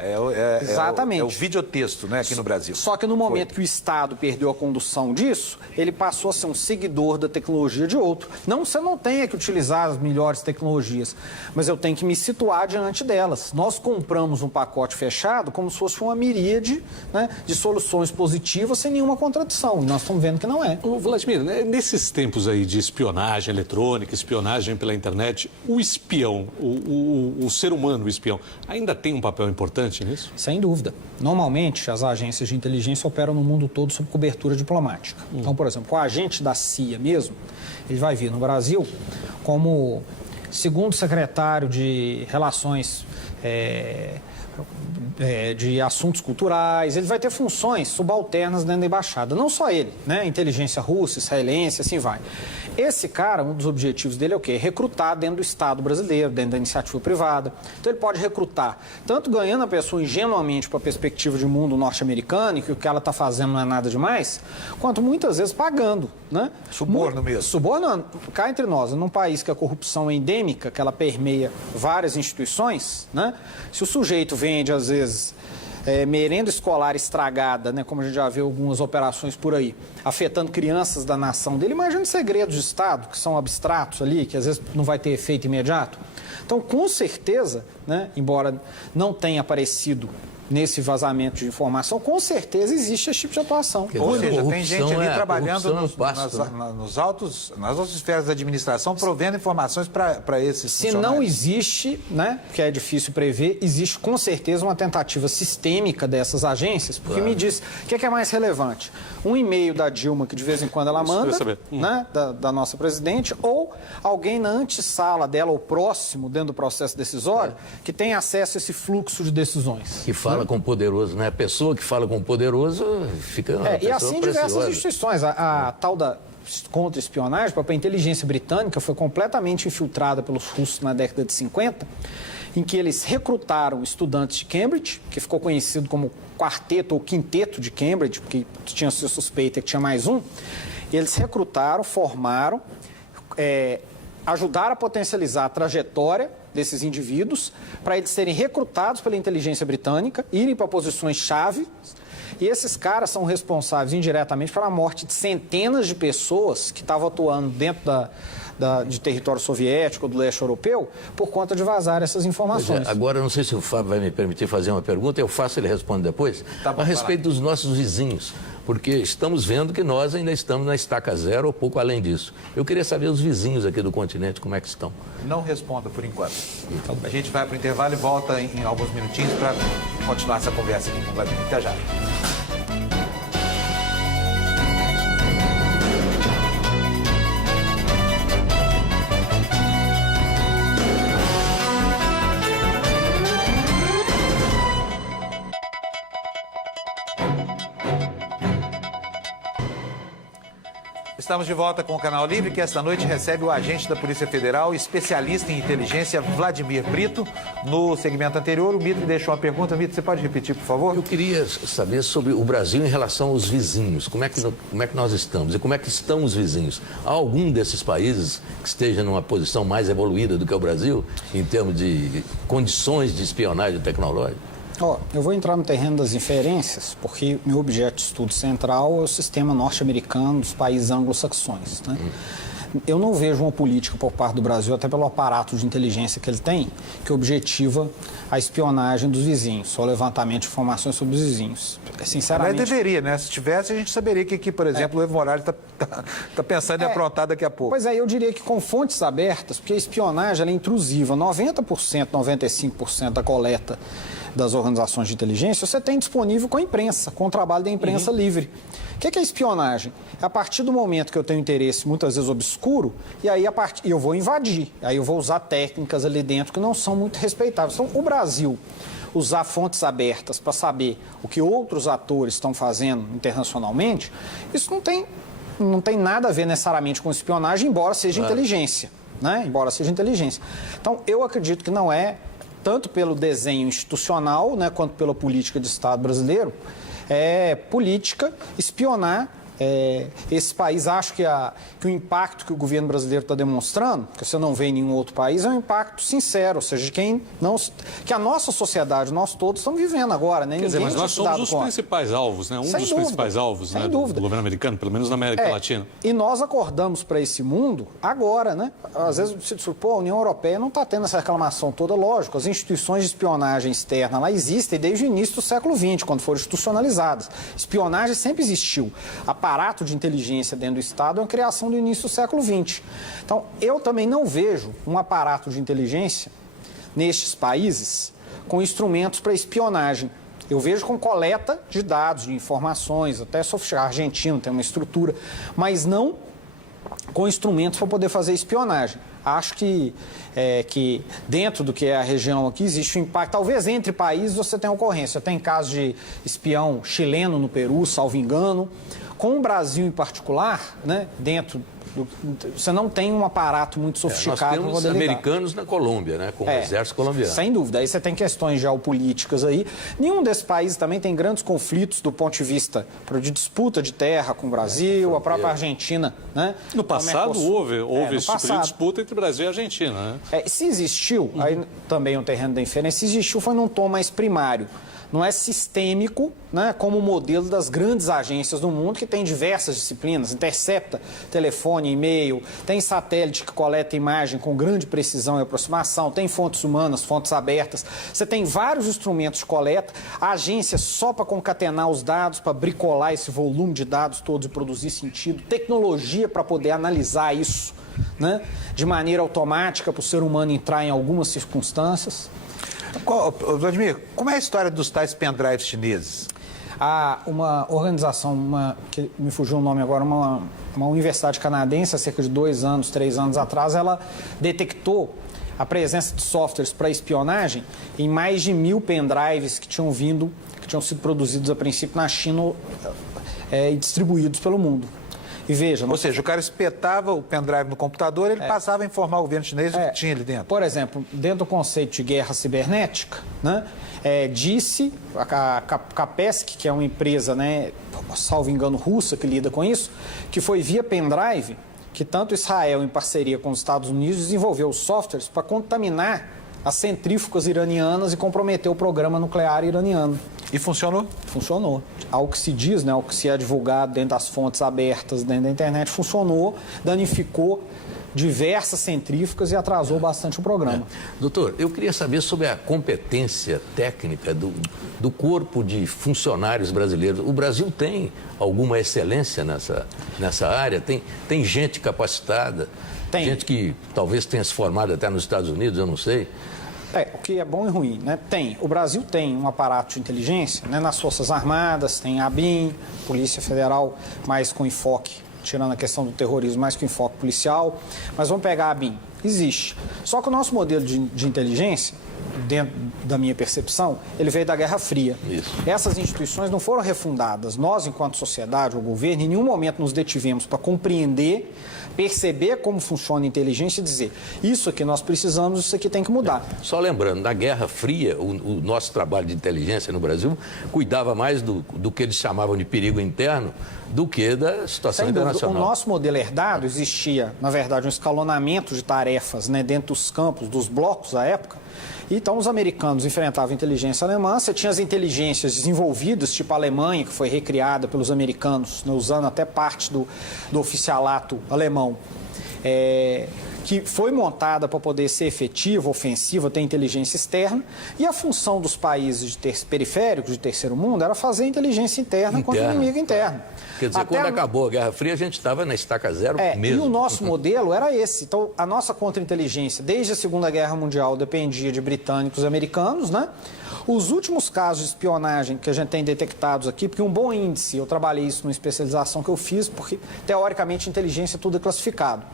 Exatamente. É o videotexto, né, aqui no Brasil. Só que no momento que o Estado perdeu a condução disso, ele passou a ser um seguidor da tecnologia de outro. Não, você não tem que utilizar as melhores tecnologias, mas eu tenho que me situar diante delas. Nós compramos um pacote fechado como se fosse uma miríade, né, de soluções positivas sem nenhuma contradição. E nós estamos vendo que não é. Ô, Vladimir, nesses tempos aí de espionagem eletrônica, espionagem pela internet, o espião, o ser humano, o espião, ainda tem um papel importante nisso? Sem dúvida. Normalmente, as agências de inteligência operam no mundo todo sob cobertura diplomática. Então, por exemplo, o agente da CIA mesmo, ele vai vir no Brasil como segundo secretário de Relações de Assuntos Culturais, ele vai ter funções subalternas dentro da embaixada. Não só ele, né? Inteligência russa, israelense, assim vai. Esse cara, um dos objetivos dele é o quê? Recrutar dentro do Estado brasileiro, dentro da iniciativa privada. Então ele pode recrutar, tanto ganhando a pessoa ingenuamente para a perspectiva de mundo norte-americano, e que o que ela está fazendo não é nada demais, quanto muitas vezes pagando, né? Suborno mesmo. Subornando. Cá entre nós, num país que a corrupção é endêmica, que ela permeia várias instituições, né? Se o sujeito vende, às vezes, merenda escolar estragada, né, como a gente já viu algumas operações por aí, afetando crianças da nação dele, imagina segredos de Estado, que são abstratos ali, que às vezes não vai ter efeito imediato. Então, com certeza, né, embora não tenha aparecido nesse vazamento de informação, com certeza existe esse tipo de atuação. Ou seja, tem gente ali trabalhando nas altas esferas da administração, provendo informações para esses funcionários. Se não existe, né, que é difícil prever, existe com certeza uma tentativa sistêmica dessas agências, porque me diz, o que é mais relevante? Um e-mail da Dilma, que de vez em quando ela manda, né, da nossa presidente, ou alguém na antessala dela, ou próximo, dentro do processo decisório, que tem acesso a esse fluxo de decisões. Que fala com o poderoso, né? A pessoa que fala com o poderoso fica uma pessoa e assim preciosa. Diversas instituições. A tal da contra-espionagem, a própria inteligência britânica foi completamente infiltrada pelos russos na década de 50, em que eles recrutaram estudantes de Cambridge, que ficou conhecido como quarteto ou quinteto de Cambridge, porque tinha sua suspeita que tinha mais um. E eles recrutaram, formaram, ajudaram a potencializar a trajetória desses indivíduos para eles serem recrutados pela inteligência britânica, irem para posições-chave E esses caras são responsáveis indiretamente pela morte de centenas de pessoas que estavam atuando dentro de território soviético ou do leste europeu por conta de vazar essas informações. Agora, não sei se o Fábio vai me permitir fazer uma pergunta, eu faço, ele responde depois, a respeito dos nossos vizinhos, porque estamos vendo que nós ainda estamos na estaca zero ou pouco além disso. Eu queria saber os vizinhos aqui do continente, como é que estão. Não responda por enquanto. A gente vai para o intervalo e volta em alguns minutinhos para continuar essa conversa aqui com o Vladimir. Até já. Estamos de volta com o Canal Livre, que esta noite recebe o agente da Polícia Federal, especialista em inteligência, Vladimir Brito. No segmento anterior, o Mitre deixou uma pergunta. Mitre, você pode repetir, por favor? Eu queria saber sobre o Brasil em relação aos vizinhos. Como é que nós estamos e como é que estão os vizinhos? Há algum desses países que esteja numa posição mais evoluída do que o Brasil, em termos de condições de espionagem tecnológica? Eu vou entrar no terreno das inferências, porque meu objeto de estudo central é o sistema norte-americano dos países anglo-saxões, né? Eu não vejo uma política por parte do Brasil, até pelo aparato de inteligência que ele tem, que objetiva a espionagem dos vizinhos, só o levantamento de informações sobre os vizinhos. Sinceramente... Mas deveria, né? Se tivesse, a gente saberia que por exemplo, o Evo Morales está pensando em aprontar daqui a pouco. Pois é, eu diria que com fontes abertas, porque a espionagem ela é intrusiva, 90%, 95% da coleta das organizações de inteligência, você tem disponível com a imprensa, com o trabalho da imprensa livre. O que é espionagem? É a partir do momento que eu tenho interesse, muitas vezes obscuro, e aí eu vou invadir, aí eu vou usar técnicas ali dentro que não são muito respeitáveis. Então, o Brasil usar fontes abertas para saber o que outros atores estão fazendo internacionalmente, isso não tem nada a ver necessariamente com espionagem, embora seja inteligência, né? Embora seja inteligência. Então, eu acredito que não é tanto pelo desenho institucional, né, quanto pela política de Estado brasileiro, política espionar esse país. Acho que o impacto que o governo brasileiro está demonstrando, que você não vê em nenhum outro país, é um impacto sincero, ou seja, de que a nossa sociedade, nós todos estamos vivendo agora, né? Quer dizer, mas nós somos os principais alvos, né? Principais alvos, né, do governo americano, pelo menos na América Latina. E nós acordamos para esse mundo agora, né? Às vezes se diz, a União Europeia não está tendo essa reclamação toda, lógico, as instituições de espionagem externa lá existem desde o início do século XX, quando foram institucionalizadas. Espionagem sempre existiu. Aparato de inteligência dentro do Estado é uma criação do início do século XX. Então, eu também não vejo um aparato de inteligência nestes países com instrumentos para espionagem. Eu vejo com coleta de dados, de informações, até sofisticado. A Argentina tem uma estrutura, mas não com instrumentos para poder fazer espionagem. Acho que dentro do que é a região aqui existe um impacto. Talvez entre países você tenha ocorrência. Tem casos de espião chileno no Peru, salvo engano. Com o Brasil em particular, né, você não tem um aparato muito sofisticado. Nós temos americanos na Colômbia, né, com o exército colombiano. Sem dúvida. Aí você tem questões geopolíticas aí. Nenhum desses países também tem grandes conflitos do ponto de vista de disputa de terra com o Brasil, a própria Argentina, né? No passado houve esse tipo de disputa entre Brasil e Argentina, né? Se existiu, aí também o terreno da inferência, se existiu foi num tom mais primário. Não é sistêmico, né, como o modelo das grandes agências do mundo, que tem diversas disciplinas, intercepta telefone, e-mail, tem satélite que coleta imagem com grande precisão e aproximação, tem fontes humanas, fontes abertas, você tem vários instrumentos de coleta, agências só para concatenar os dados, para bricolar esse volume de dados todos e produzir sentido, tecnologia para poder analisar isso, né, de maneira automática para o ser humano entrar em algumas circunstâncias. Vladimir, como é a história dos tais pendrives chineses? Há uma organização, que me fugiu o nome agora, uma universidade canadense, há cerca de 2 anos, 3 anos atrás, ela detectou a presença de softwares para espionagem em mais de 1.000 pendrives que tinham sido produzidos a princípio na China e distribuídos pelo mundo. E veja... Ou seja, o cara espetava o pendrive no computador, ele passava a informar o governo chinês o que tinha ali dentro. Por exemplo, dentro do conceito de guerra cibernética, né, disse a Kaspersky, que é uma empresa, né, salvo engano, russa, que lida com isso, que foi via pendrive que tanto Israel, em parceria com os Estados Unidos, desenvolveu softwares para contaminar as centrífugas iranianas e comprometer o programa nuclear iraniano. E funcionou? Funcionou. Ao que se diz, né, ao que se é divulgado dentro das fontes abertas, dentro da internet, funcionou, danificou diversas centrífugas e atrasou bastante o programa. Doutor, eu queria saber sobre a competência técnica do corpo de funcionários brasileiros. O Brasil tem alguma excelência nessa área? Tem gente capacitada? Tem. Gente que talvez tenha se formado até nos Estados Unidos, eu não sei. O que é bom e ruim, né? O Brasil tem um aparato de inteligência, né? Nas Forças Armadas, tem a ABIN, Polícia Federal, mais com enfoque, tirando a questão do terrorismo, mais com enfoque policial. Mas vamos pegar a ABIN. Existe. Só que o nosso modelo de inteligência, dentro da minha percepção, ele veio da Guerra Fria. Isso. Essas instituições não foram refundadas. Nós, enquanto sociedade, o governo, em nenhum momento nos detivemos para compreender, perceber como funciona a inteligência e dizer, isso aqui nós precisamos, isso aqui tem que mudar. Só lembrando, na Guerra Fria, o nosso trabalho de inteligência no Brasil cuidava mais do que eles chamavam de perigo interno do que da situação Sem dúvida. internacional. O nosso modelo herdado existia, na verdade, um escalonamento de tarefas, né, dentro dos campos, dos blocos à época. Então, os americanos enfrentavam a inteligência alemã, você tinha as inteligências desenvolvidas, tipo a Alemanha, que foi recriada pelos americanos, né, usando até parte do oficialato alemão, que foi montada para poder ser efetiva, ofensiva, ter inteligência externa, e a função dos países periféricos, de terceiro mundo, era fazer inteligência interna contra o inimigo interno. Quer dizer, quando acabou a Guerra Fria, a gente estava na estaca zero mesmo. E o nosso modelo era esse. Então, a nossa contra-inteligência, desde a Segunda Guerra Mundial, dependia de britânicos e americanos, né? Os últimos casos de espionagem que a gente tem detectados aqui, porque um bom índice, eu trabalhei isso numa especialização que eu fiz, porque, teoricamente, inteligência tudo é classificado.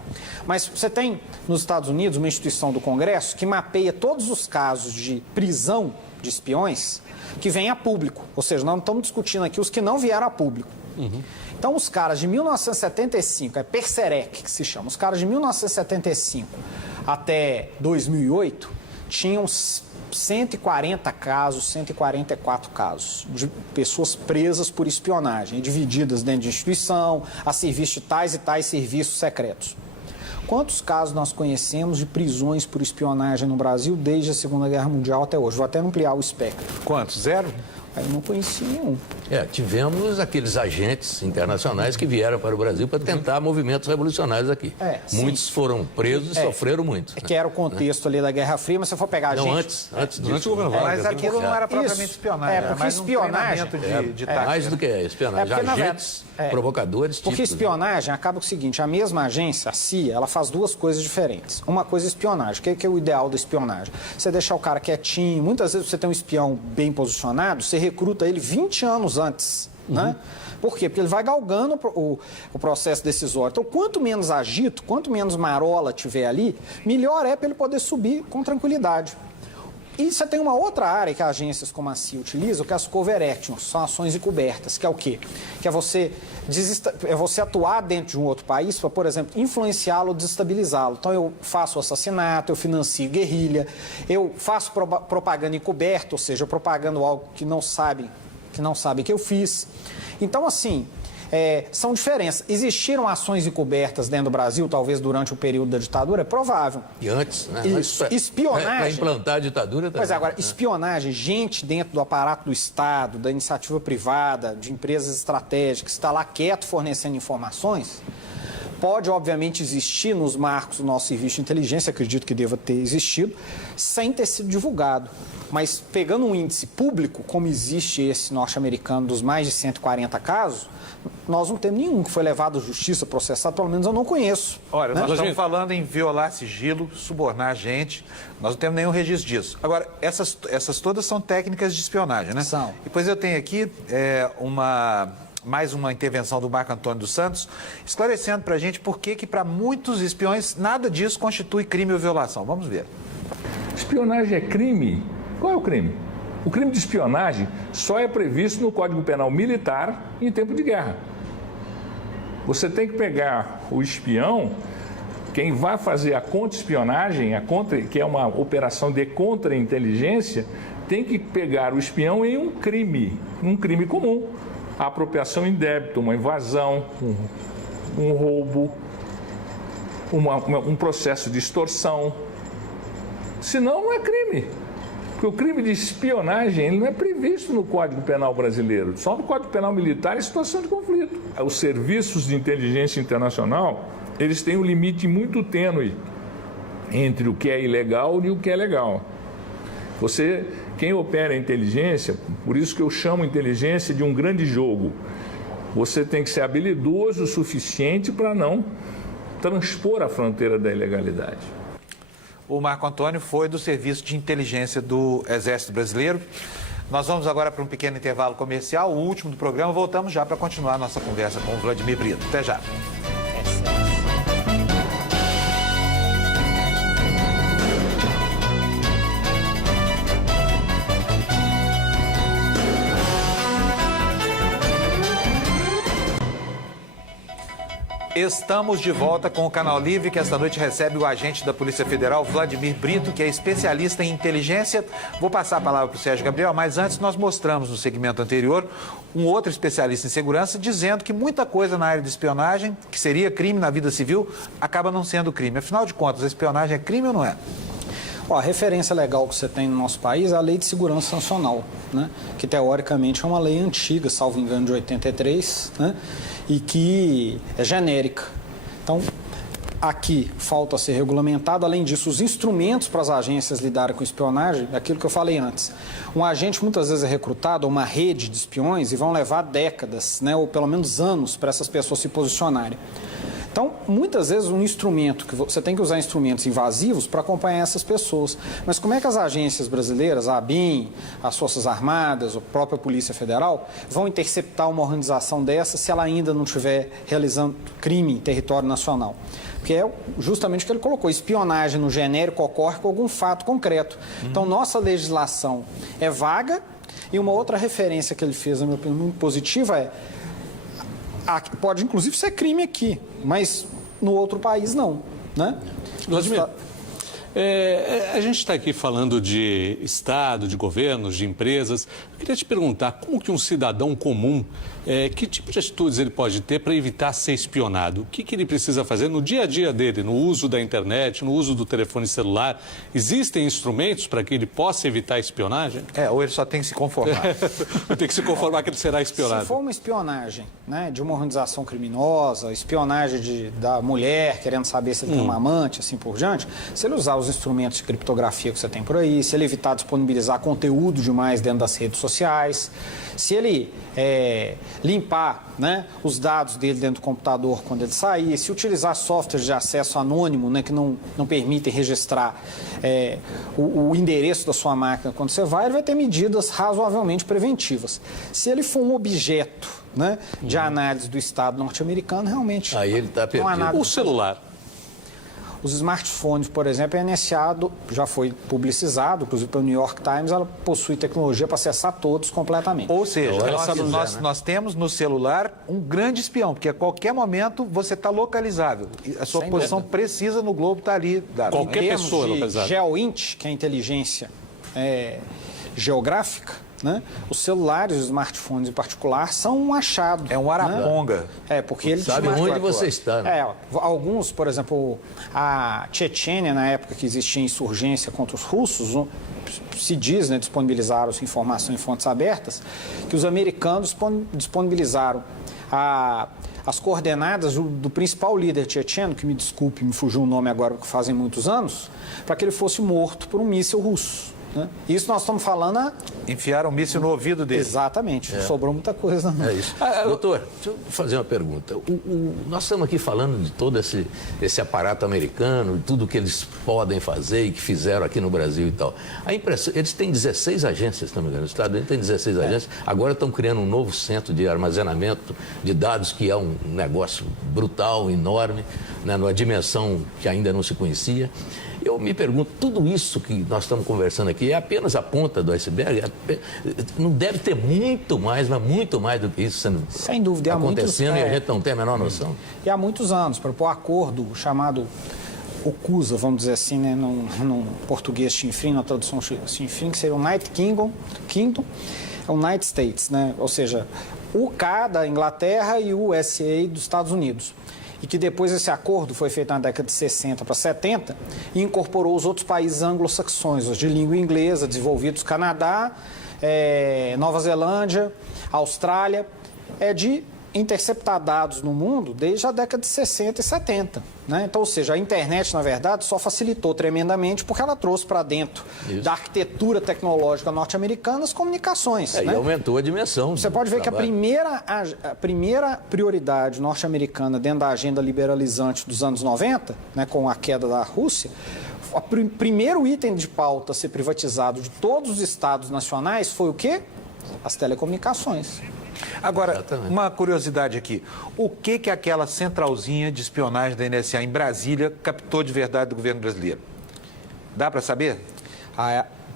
Mas você tem, nos Estados Unidos, uma instituição do Congresso que mapeia todos os casos de prisão de espiões que vêm a público. Ou seja, nós não estamos discutindo aqui os que não vieram a público. Então, os caras de 1975, é Perserec que se chama, os caras de 1975 até 2008 tinham 140 casos, 144 casos de pessoas presas por espionagem, divididas dentro de instituição, a serviço de tais e tais serviços secretos. Quantos casos nós conhecemos de prisões por espionagem no Brasil desde a Segunda Guerra Mundial até hoje? Vou até ampliar o espectro. Quantos? 0? Eu não conheci nenhum. Tivemos aqueles agentes internacionais que vieram para o Brasil para tentar movimentos revolucionários aqui. Muitos foram presos e sofreram muito. Que era o contexto ali da Guerra Fria, mas se eu for pegar a gente... Antes durante disso. o governo Vargas. Mas aquilo não era propriamente espionagem. Porque era mais espionagem... um treinamento de tática. Mais do que espionagem. Porque, agentes, provocadores, Porque espionagem acaba com o seguinte, a mesma agência, a CIA, ela faz duas coisas diferentes. Uma coisa é espionagem. O que é o ideal da espionagem? Você deixar o cara quietinho. Muitas vezes você tem um espião bem posicionado, você recruta ele 20 anos antes, né? Por quê? Porque ele vai galgando o processo decisório. Então, quanto menos agito, quanto menos marola tiver ali, melhor é para ele poder subir com tranquilidade. E você tem uma outra área que agências como a CIA utilizam, que é as cover actions, são ações encobertas, que é o quê? Que é você atuar dentro de um outro país para, por exemplo, influenciá-lo ou desestabilizá-lo. Então, eu faço assassinato, eu financio guerrilha, eu faço propaganda encoberta, ou seja, eu propagando algo que não sabe que eu fiz. Então, assim, são diferenças. Existiram ações encobertas dentro do Brasil, talvez durante o período da ditadura? É provável. E antes, né? Isso. Espionagem... Para implantar a ditadura também. Pois é, agora, espionagem, gente dentro do aparato do Estado, da iniciativa privada, de empresas estratégicas, está lá quieto fornecendo informações, pode, obviamente, existir nos marcos do nosso serviço de inteligência, acredito que deva ter existido, sem ter sido divulgado. Mas pegando um índice público, como existe esse norte-americano dos mais de 140 casos, nós não temos nenhum que foi levado à justiça, processado, pelo menos eu não conheço. Olha, nós estamos falando em violar sigilo, subornar a gente, nós não temos nenhum registro disso. Agora, essas todas são técnicas de espionagem, né? São. Depois eu tenho aqui mais uma intervenção do Marco Antônio dos Santos, esclarecendo para a gente por que para muitos espiões nada disso constitui crime ou violação. Vamos ver. Espionagem é crime? Qual é o crime? O crime de espionagem só é previsto no Código Penal Militar em tempo de guerra. Você tem que pegar o espião, quem vai fazer a contra-espionagem, que é uma operação de contra-inteligência, tem que pegar o espião em um crime comum. A apropriação indébita, uma invasão, um roubo, um processo de extorsão. Senão, não é crime. Porque o crime de espionagem ele não é previsto previsto no Código Penal brasileiro. Só no Código Penal militar em situação de conflito. Os serviços de inteligência internacional, eles têm um limite muito tênue entre o que é ilegal e o que é legal. Quem opera a inteligência, por isso que eu chamo inteligência de um grande jogo, você tem que ser habilidoso o suficiente para não transpor a fronteira da ilegalidade. O Marco Antônio foi do Serviço de Inteligência do Exército Brasileiro. Nós vamos agora para um pequeno intervalo comercial, o último do programa. Voltamos já para continuar a nossa conversa com o Vladimir Brito. Até já. Estamos de volta com o Canal Livre, que esta noite recebe o agente da Polícia Federal, Vladimir Brito, que é especialista em inteligência. Vou passar a palavra para o Sérgio Gabriel, mas antes nós mostramos no segmento anterior um outro especialista em segurança dizendo que muita coisa na área de espionagem, que seria crime na vida civil, acaba não sendo crime. Afinal de contas, a espionagem é crime ou não é? A referência legal que você tem no nosso país é a Lei de Segurança Nacional, né? Que teoricamente é uma lei antiga, salvo engano, de 83, né? E que é genérica. Então, aqui falta ser regulamentado. Além disso, os instrumentos para as agências lidarem com espionagem, é aquilo que eu falei antes. Um agente muitas vezes é recrutado a uma rede de espiões e vão levar décadas, né? Ou pelo menos anos para essas pessoas se posicionarem. Então, muitas vezes, um instrumento, que você tem que usar instrumentos invasivos para acompanhar essas pessoas. Mas como é que as agências brasileiras, a ABIN, as Forças Armadas, a própria Polícia Federal, vão interceptar uma organização dessa se ela ainda não estiver realizando crime em território nacional? Porque é justamente o que ele colocou, espionagem no genérico ocorre com algum fato concreto. Então, nossa legislação é vaga e uma outra referência que ele fez, na minha opinião, muito positiva é pode inclusive ser crime aqui, mas no outro país não, né? Vladimir, a gente está aqui falando de Estado, de governos, de empresas. Eu queria te perguntar, como que um cidadão comum, que tipo de atitudes ele pode ter para evitar ser espionado? O que ele precisa fazer no dia a dia dele, no uso da internet, no uso do telefone celular? Existem instrumentos para que ele possa evitar a espionagem? Ou ele só tem que se conformar? Tem que se conformar que ele será espionado. Se for uma espionagem, né, de uma organização criminosa, espionagem da mulher querendo saber se ele tem um amante, assim por diante, se ele usar os instrumentos de criptografia que você tem por aí, se ele evitar disponibilizar conteúdo demais dentro das redes sociais, se ele limpar, né, os dados dele dentro do computador quando ele sair, se utilizar softwares de acesso anônimo, né, que não permitem registrar o endereço da sua máquina quando você vai, ele vai ter medidas razoavelmente preventivas. Se ele for um objeto, né, de análise do Estado norte-americano, realmente... Aí ele está perdido. O celular. Os smartphones, por exemplo, é NSA, já foi publicizado, inclusive pelo New York Times, ela possui tecnologia para acessar todos completamente. Ou seja, nós temos no celular um grande espião, porque a qualquer momento você está localizável. A sua posição precisa no globo está ali. Qualquer pessoa localizada. GeoInt, que é a inteligência geográfica, né? Os celulares, os smartphones em particular, são um achado. É um araponga. Né? Porque ele sabe onde você está. Né? Alguns, por exemplo, a Chechênia, na época que existia insurgência contra os russos, se diz, né, disponibilizaram essa informação em fontes abertas, que os americanos disponibilizaram as coordenadas do principal líder checheno, que me desculpe, me fugiu o nome agora, porque fazem muitos anos, para que ele fosse morto por um míssil russo. Né? Isso nós estamos falando... Enfiaram um míssil no ouvido dele. Exatamente. Não sobrou muita coisa, não. É isso. Doutor, deixa eu fazer uma pergunta. Nós estamos aqui falando de todo esse aparato americano, de tudo que eles podem fazer e que fizeram aqui no Brasil e tal. A impressão, eles têm 16 agências, se não me engano. O Estado Unidos tem 16 agências. Agora estão criando um novo centro de armazenamento de dados, que é um negócio brutal, enorme, né, numa dimensão que ainda não se conhecia. Eu me pergunto, tudo isso que nós estamos conversando aqui é apenas a ponta do iceberg? Não deve ter muito mais, mas muito mais do que isso sendo sem dúvida, acontecendo, e a gente não tem a menor noção. E há muitos anos, para o acordo chamado OCUSA, vamos dizer assim, né, num português chinfrim, na tradução chinfrim, que seria o United Kingdom, é o United States, né? Ou seja, o UK da Inglaterra e o USA dos Estados Unidos. E que depois esse acordo foi feito na década de 60 para 70 e incorporou os outros países anglo-saxões, os de língua inglesa, desenvolvidos, Canadá, Nova Zelândia, Austrália, de interceptar dados no mundo desde a década de 60 e 70. Né? Então, ou seja, a internet, na verdade, só facilitou tremendamente porque ela trouxe para dentro da arquitetura tecnológica norte-americana as comunicações. E aumentou a dimensão. Você pode ver que a primeira prioridade norte-americana dentro da agenda liberalizante dos anos 90, né, com a queda da Rússia, o primeiro item de pauta a ser privatizado de todos os estados nacionais foi o quê? As telecomunicações. Agora, Exatamente. uma curiosidade aqui. O que aquela centralzinha de espionagem da NSA em Brasília captou de verdade do governo brasileiro? Dá para saber?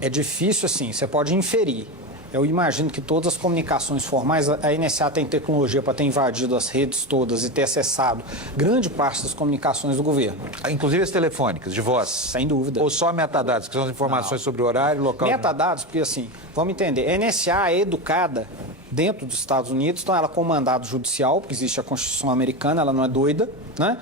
É difícil, assim, você pode inferir. Eu imagino que todas as comunicações formais, a NSA tem tecnologia para ter invadido as redes todas e ter acessado grande parte das comunicações do governo. Inclusive as telefônicas, de voz? Sem dúvida. Ou só metadados, que são as informações sobre o horário, local? Metadados, porque assim, vamos entender, a NSA é educada dentro dos Estados Unidos, então ela é comandado judicial, porque existe a Constituição americana, ela não é doida, né?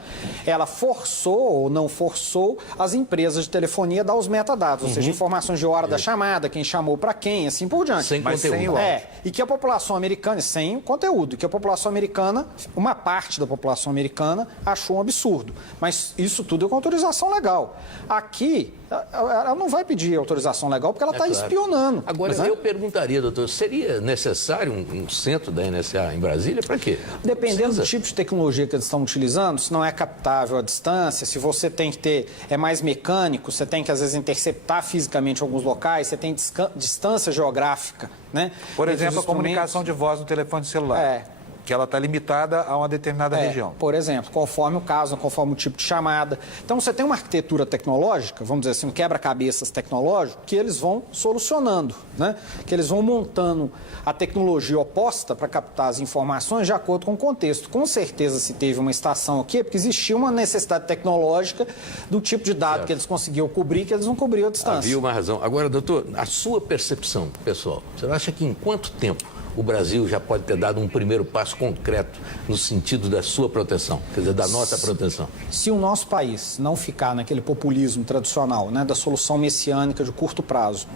Ela forçou ou não forçou as empresas de telefonia a dar os metadados, ou seja, informações de hora da chamada, quem chamou para quem, assim por diante. Sem Mas conteúdo. sem o áudio. E que a população americana, sem o conteúdo, e que a população americana, uma parte da população americana achou um absurdo. Mas isso tudo é com autorização legal. Aqui, ela não vai pedir autorização legal porque ela está claro. espionando. Agora, eu perguntaria, doutor, seria necessário um centro da NSA em Brasília? Para quê? Dependendo do tipo de tecnologia que eles estão utilizando, se não é captável à distância, se você tem que ter, é mais mecânico, você tem que às vezes interceptar fisicamente alguns locais, você tem distância geográfica, né? Por Entre exemplo, os a comunicação de voz no telefone celular. Que ela está limitada a uma determinada região. Por exemplo, conforme o caso, conforme o tipo de chamada. Então, você tem uma arquitetura tecnológica, vamos dizer assim, um quebra-cabeças tecnológico, que eles vão solucionando, né? Que eles vão montando a tecnologia oposta para captar as informações de acordo com o contexto. Com certeza, se teve uma estação aqui, é porque existia uma necessidade tecnológica do tipo de dado que eles conseguiam cobrir, que eles não cobriam à distância. Havia uma razão. Agora, doutor, a sua percepção, pessoal, você acha que em quanto tempo o Brasil já pode ter dado um primeiro passo concreto no sentido da sua proteção, quer dizer, da nossa proteção? Se o nosso país não ficar naquele populismo tradicional, né, da solução messiânica de curto prazo,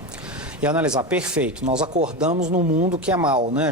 e analisar, perfeito, nós acordamos num mundo que é mau, né?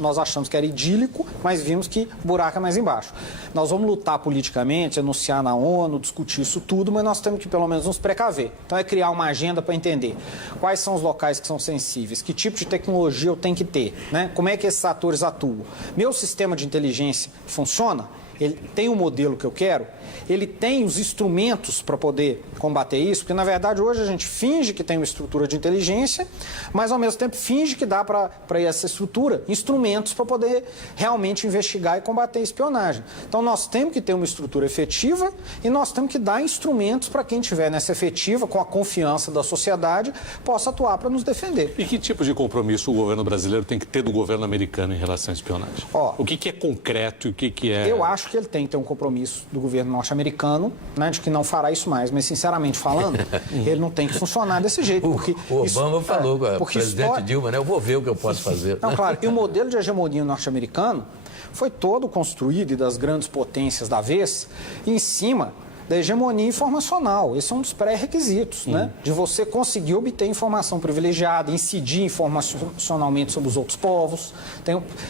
Nós achamos que era idílico, mas vimos que o buraco é mais embaixo. Nós vamos lutar politicamente, anunciar na ONU, discutir isso tudo, mas nós temos que pelo menos nos precaver. Então é criar uma agenda para entender quais são os locais que são sensíveis, que tipo de tecnologia eu tenho que ter, né? Como é que esses atores atuam. Meu sistema de inteligência funciona? Ele tem o modelo que eu quero, ele tem os instrumentos para poder combater isso, porque na verdade hoje a gente finge que tem uma estrutura de inteligência, mas ao mesmo tempo finge que dá para essa estrutura instrumentos para poder realmente investigar e combater a espionagem. Então nós temos que ter uma estrutura efetiva e nós temos que dar instrumentos para quem estiver nessa efetiva, com a confiança da sociedade, possa atuar para nos defender. E que tipo de compromisso o governo brasileiro tem que ter do governo americano em relação à espionagem? O que é concreto e o que é... Eu acho que ele tem que ter um compromisso do governo norte-americano, né, de que não fará isso mais, mas sinceramente falando, ele não tem que funcionar desse jeito. Porque o Obama falou com a presidente Dilma, né? Eu vou ver o que eu posso fazer. Não, claro, e o modelo de hegemonia norte-americano foi todo construído, e das grandes potências da vez, em cima da hegemonia informacional. Esse é um dos pré-requisitos, né? De você conseguir obter informação privilegiada, incidir informacionalmente sobre os outros povos.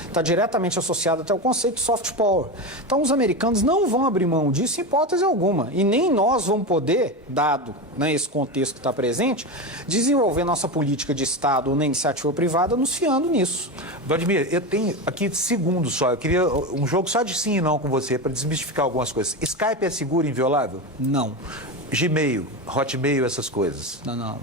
Está diretamente associado até ao conceito de soft power. Então, os americanos não vão abrir mão disso em hipótese alguma. E nem nós vamos poder, dado, né, esse contexto que está presente, desenvolver nossa política de Estado ou na iniciativa privada nos fiando nisso. Vladimir, eu tenho aqui segundos só. Eu queria um jogo só de sim e não com você, para desmistificar algumas coisas. Skype é seguro e inviolável? Não. Gmail, Hotmail, essas coisas? Não.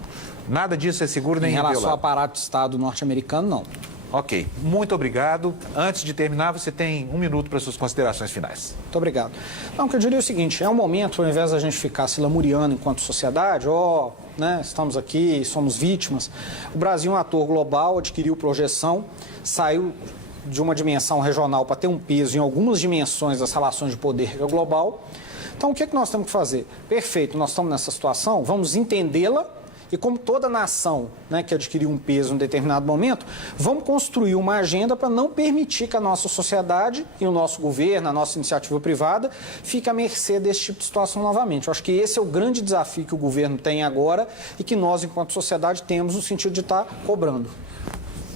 Nada disso é seguro nem inviolável? Em relação ao aparato de Estado norte-americano, não. Ok, muito obrigado. Antes de terminar, você tem 1 minuto para suas considerações finais. Muito obrigado. Não, que eu diria o seguinte, é um momento, ao invés da gente ficar se lamuriando enquanto sociedade, né, estamos aqui, somos vítimas. O Brasil é um ator global, adquiriu projeção, saiu de uma dimensão regional para ter um peso em algumas dimensões das relações de poder global. Então, o que nós temos que fazer? Perfeito, nós estamos nessa situação, vamos entendê-la E como toda nação, né, que adquiriu um peso em um determinado momento, vamos construir uma agenda para não permitir que a nossa sociedade e o nosso governo, a nossa iniciativa privada, fique à mercê desse tipo de situação novamente. Eu acho que esse é o grande desafio que o governo tem agora e que nós, enquanto sociedade, temos no sentido de estar cobrando.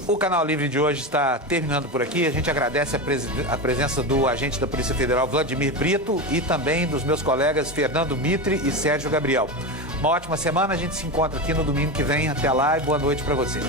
O Canal Livre de hoje está terminando por aqui. A gente agradece a presença do agente da Polícia Federal, Vladimir Brito, e também dos meus colegas Fernando Mitre e Sérgio Gabriel. Uma ótima semana, a gente se encontra aqui no domingo que vem. Até lá e boa noite para você.